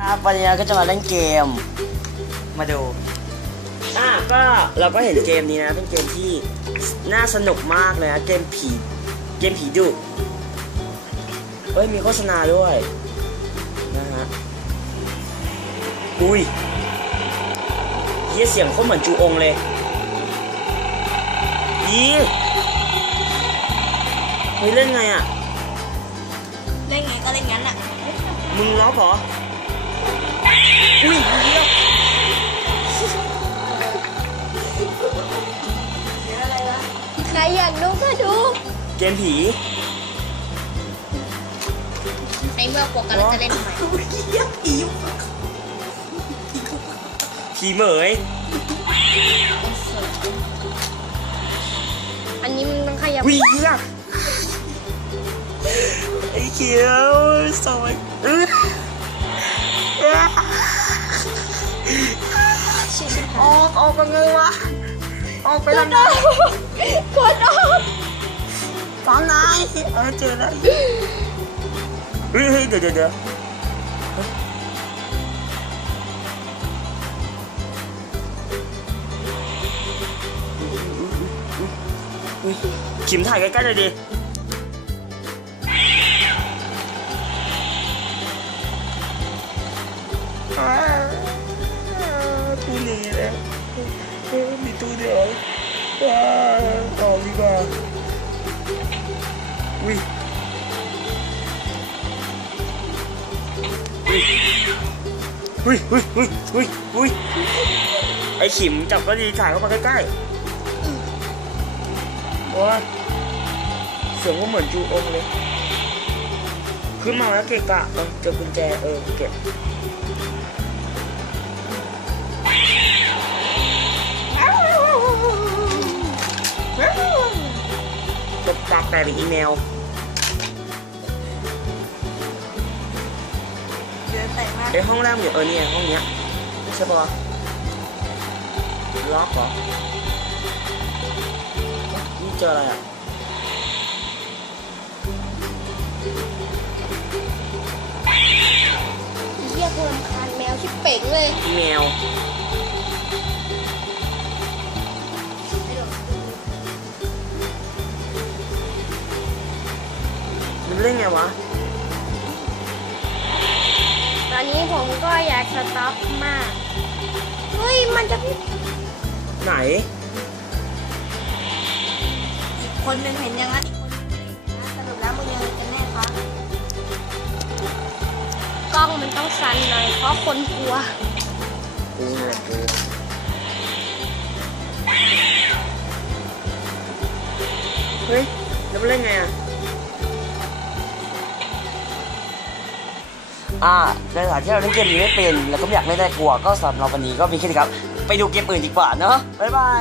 ครับวันนี้เราก็จะมาเล่นเกม มาดูอะก็เราก็เห็นเกมนี้นะเป็นเกมที่น่าสนุกมากเลยนะเกมผีเกมผีดุเอ้ยมีโฆษณาด้วยนะฮะอุ้ยเฮียเสียงโคตรเหมือนจูองเลยยีเฮ้ยเล่นไงอะ เล่นไงก็เล่นงั้นอะ มึงล็อกเหรอ อุ้ยเฮียใครอยากดูก็ดู เกมผีในเมื่อพวกกันจะเล่นทำไมผีเหมย อันนี้มันต้องขยับวิ่งเฮียไอ้เขียวสวยเอ้ยชิชิออกออกกันไงวะ ออกไปทางไหนกดออกฟังไหนเออเจอแล้วเฮ้ยเฮ้ยเดี๋ยวเดี๋ยวเดี๋ยวอุ๊ยขิมถ่ายใกล้ๆเลยดิ ตู้นีแล้วเออมีตู้เดียวว้าออดีกว่าอุ้ยอุ้ยอุ้ยอุ้ยอุ้ยอุ้ยไอขิมจับก็ดีถ่ายเข้ามาใกล้ๆว้าเสียงก็เหมือนจูองเลย ขึ้นมาแล้วเกะกะเออเจอกุญแจเออเก็บตบปากแปลเป็นอีเมลเดินแต่มากไอห้องแรกมันอยู่เออเนี่ยห้องเนี้ยใช่ปะวะล็อกเหรอนี่เจออะไรอะ กกูรำคาญแมวชิบเป่งเลยอีเมลมันเล่นไงวะ ตอนนี้ผมก็อยากสต็อปมาก เฮ้ย มันจะพี่ไหนอีกคนหนึ่งเห็นอย่างนั้นอีกคนหนึ่งไม่เห็นนะสรุปแล้วมึงยังไงกันแน่ มันต้องสั่นหน่อยเพราะคนกลัวกูนี่แหละกูเฮ้ยแล้วมันเล่นไงอะอ่าในฐานที่เราเล่นเกมนี้ไม่เป็น แล้วก็ไม่อยากเล่นได้กลัว ก็สำหรับวันนี้ก็มีแค่นี้ครับ ไปดูเกมอื่นดีกว่าเนอะบ๊ายบาย